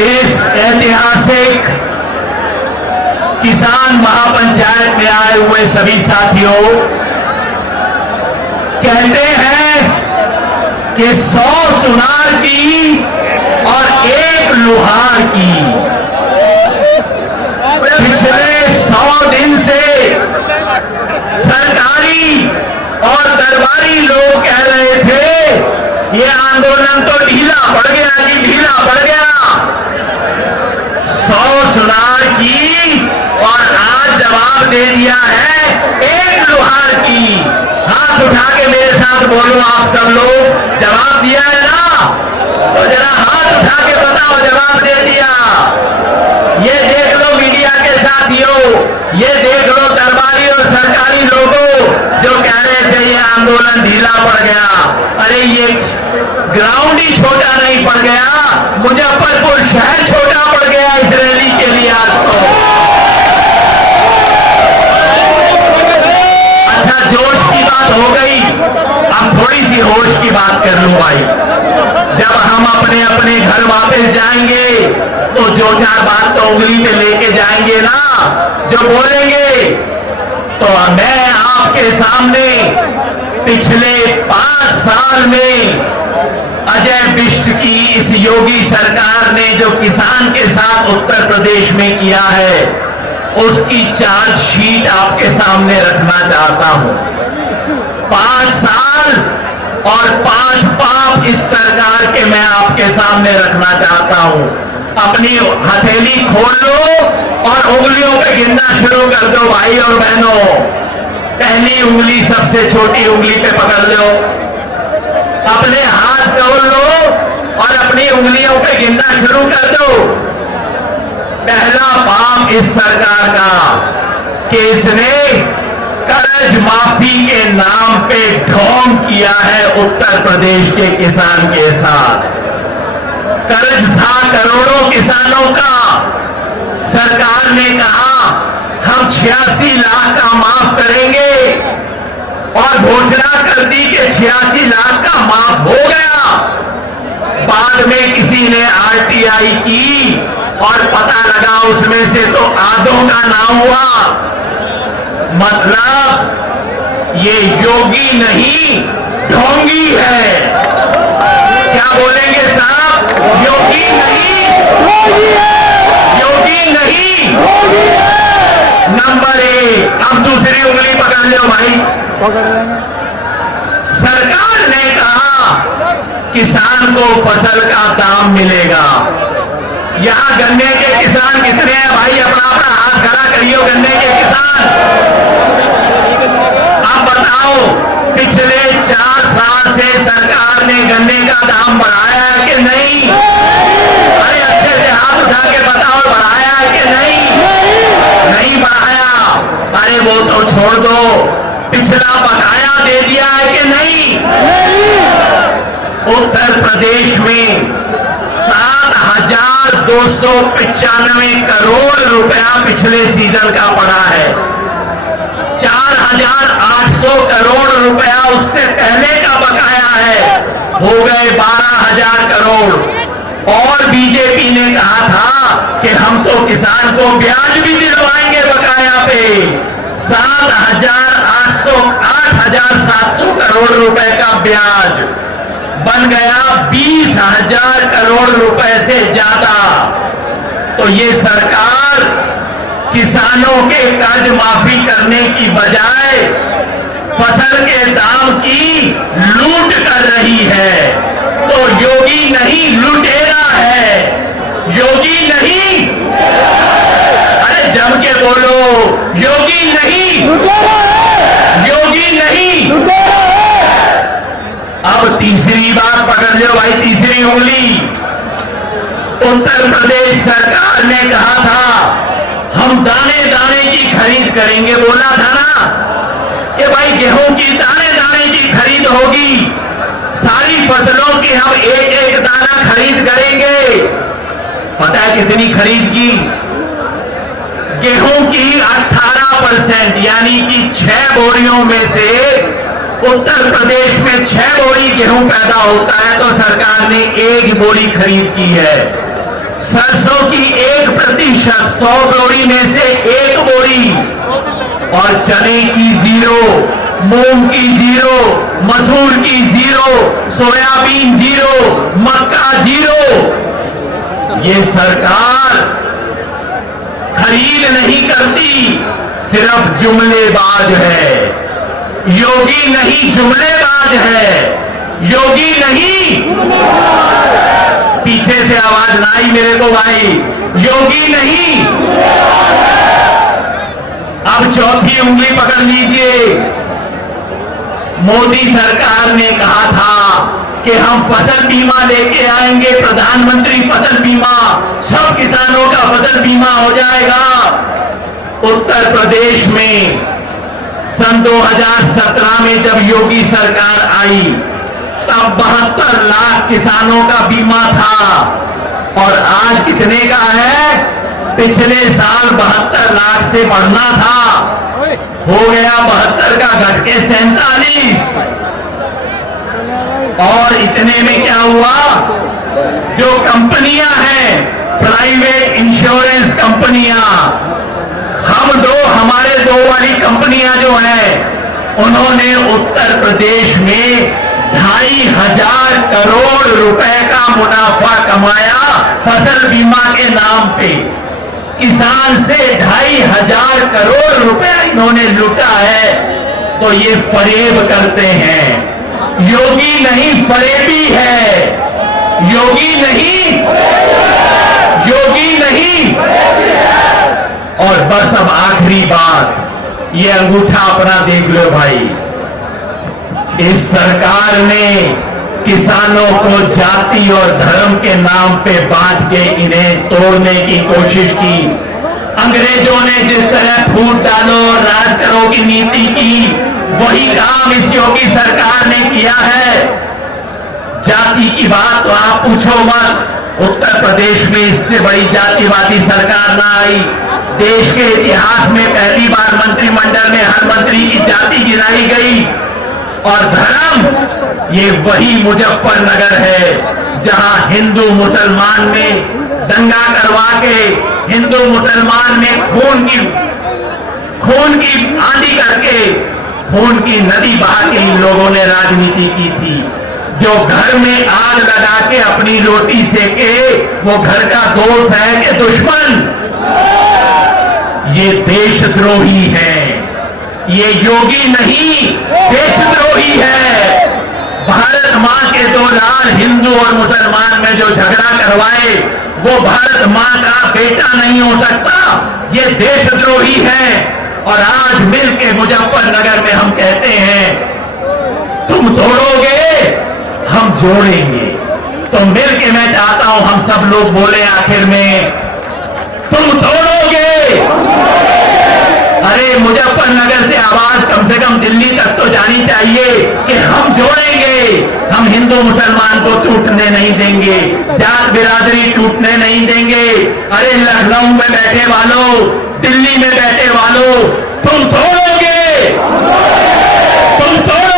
इस ऐतिहासिक किसान महापंचायत में आए हुए सभी साथियों, कहते हैं कि 100 सुनार की और 1 लुहार की। पिछले 100 दिन से सरकारी और दरबारी लोग कह रहे थे ये आंदोलन तो ढीला पड़ गया जी, ढीला पड़ गया। 100 सुनार की और आज जवाब दे दिया है 1 लुहार की। हाथ उठा के मेरे साथ बोलो आप सब लोग, जवाब दिया है ना? तो जरा हाथ उठा के बताओ जवाब दे दिया। ये देख लो मीडिया के साथियों, ये देख लो दरबारी और सरकारी लोगों जो कह रहे थे ये आंदोलन ढीला पड़ गया। अरे ये ग्राउंड ही छोटा नहीं पड़ गया, मुजफ्फरपुर शहर छोटा पड़ गया इस रैली के लिए आज तो। अच्छा, जोश की बात हो गई, अब थोड़ी सी होश की बात कर लूं भाई। जब हम अपने अपने घर वापस जाएंगे तो जो 4 बात तो उंगली पे लेके जाएंगे ना, जो बोलेंगे, तो मैं आपके सामने पिछले 5 साल में अजय बिष्ट की इस योगी सरकार ने जो किसान के साथ उत्तर प्रदेश में किया है उसकी चार्जशीट आपके सामने रखना चाहता हूं। 5 साल और 5 पाप इस सरकार के मैं आपके सामने रखना चाहता हूं। अपनी हथेली खोल लो और उंगलियों पे गिनना शुरू कर दो भाई और बहनों। पहली उंगली सबसे छोटी उंगली पे पकड़ लो, अपने हाथ जोड़ लो और अपनी उंगलियों पे गिनना शुरू कर दो। पहला पाप इस सरकार का कि इसने कर्ज माफी के नाम पे ढोंग किया है उत्तर प्रदेश के किसान के साथ। कर्ज था करोड़ों किसानों का, सरकार ने कहा हम 86 लाख का माफ करेंगे और घोषणा कर दी कि 86 लाख का माफ हो गया। बाद में किसी ने आरटीआई की और पता लगा उसमें से तो आधों का नाम हुआ। मतलब ये योगी नहीं ढोंगी है। क्या बोलेंगे साहब? योगी नहीं, योगी नहीं। नंबर 1, अब दूसरी उंगली पकड़ लो भाई। सरकार ने कहा किसान को फसल का दाम मिलेगा। यहां गन्ने के किसान कितने हैं भाई? अपना अपना हाथ खड़ा करियो गन्ने के किसान। अब बताओ, पिछले 4 साल से सरकार ने गन्ने का दाम बढ़ाया है कि नहीं? अरे अच्छे से हाथ उठा के बताओ, बढ़ाया है कि नहीं? नहीं बढ़ाया। अरे वो तो छोड़ दो, पिछला बकाया दे दिया है कि नहीं? उत्तर प्रदेश में 7,295 करोड़ रुपया पिछले सीजन का पड़ा है। 4,800 करोड़ रुपया उससे पहले का बकाया है, हो गए 12,000 करोड़। और बीजेपी ने कहा था कि हम तो किसान को ब्याज भी दिलवाएंगे बकाया पे। 8,700 करोड़ रुपए का ब्याज बन गया 20,000 करोड़ रुपए से ज्यादा। तो ये सरकार किसानों के कर्ज माफी करने की बजाय फसल के दाम की लूट कर रही है। तो योगी नहीं लुटेरा है, योगी नहीं। अरे जम के बोलो, योगी नहीं, योगी नहीं। अब तीसरी बात पकड़ लो भाई, तीसरी उंगली। उत्तर प्रदेश सरकार ने कहा था हम दाने दाने की खरीद करेंगे। बोला था ना कि भाई गेहूं की दाने दाने की खरीद होगी, सारी फसलों की हम एक एक दाना खरीद करेंगे। पता है कितनी खरीद की? गेहूं की 18% यानी कि 6 बोरियों में से उत्तर प्रदेश में 6 बोरी गेहूं पैदा होता है तो सरकार ने 1 बोरी खरीद की है। सरसों की 1%, 100 बोरी में से 1 बोरी, और चने की 0, मूंग की 0, मसूर की 0, सोयाबीन 0, मक्का 0। ये सरकार खरीद नहीं करती, सिर्फ जुमलेबाज है। योगी नहीं, जुमलेबाज है। योगी नहीं, पीछे से आवाज ना आई मेरे को भाई, योगी नहीं। अब चौथी उंगली पकड़ लीजिए। मोदी सरकार ने कहा था कि हम फसल बीमा लेके आएंगे, प्रधानमंत्री फसल बीमा, सब किसानों का फसल बीमा हो जाएगा। उत्तर प्रदेश में सन 2017 में जब योगी सरकार आई, तब 72 लाख किसानों का बीमा था, और आज कितने का है? पिछले साल 72 लाख से बढ़ना था, हो गया 72 का घट के 47। और इतने में क्या हुआ? जो कंपनियां हैं, प्राइवेट इंश्योरेंस कंपनियां, हमारे दो वाली कंपनियां जो हैं, उन्होंने उत्तर प्रदेश में 2,500 करोड़ रुपए का मुनाफा कमाया फसल बीमा के नाम पे। किसान से 2,500 करोड़ रुपए इन्होंने लूटा है। तो ये फरेब करते हैं। योगी नहीं, फरेबी है। योगी नहीं, योगी नहीं। और बस अब आखिरी बात, ये अंगूठा अपना देख लो भाई। इस सरकार ने किसानों को जाति और धर्म के नाम पे बांट के इन्हें तोड़ने की कोशिश की। अंग्रेजों ने जिस तरह फूट डालो और राज करो की नीति की, वही काम इस योगी सरकार ने किया है। जाति की बात तो आप पूछो मत, उत्तर प्रदेश में इससे बड़ी जातिवादी सरकार ना आई। देश के इतिहास में पहली बार मंत्रिमंडल में हर मंत्री की जाति गिनाई गई। और धर्म, ये वही मुजफ्फरनगर है जहां हिंदू मुसलमान में दंगा करवा के, हिंदू मुसलमान में खून की आंधी करके, खून की नदी बहा के इन लोगों ने राजनीति की थी। जो घर में आग लगा के अपनी रोटी सेके, वो घर का दोस्त है कि दुश्मन? ये देशद्रोही है। ये योगी नहीं, देशद्रोही है। भारत मां के दो लाल हिंदू और मुसलमान में जो झगड़ा करवाए, वो भारत मां का बेटा नहीं हो सकता। ये देशद्रोही है। और आज मिलके मुजफ्फरनगर में हम कहते हैं, तुम तोड़ोगे, हम जोड़ेंगे। तो मिलके मैं चाहता हूं हम सब लोग बोले आखिर में, तुम तोड़ोगे। अरे मुजफ्फरनगर से आवाज कम से कम दिल्ली तक तो जानी चाहिए कि हम जोड़ेंगे, हम हिंदू मुसलमान को टूटने नहीं देंगे, जात बिरादरी टूटने नहीं देंगे। अरे लखनऊ में बैठे वालों, दिल्ली में बैठे वालों, तुम तोड़ोगे, तुम तोड़ोगे।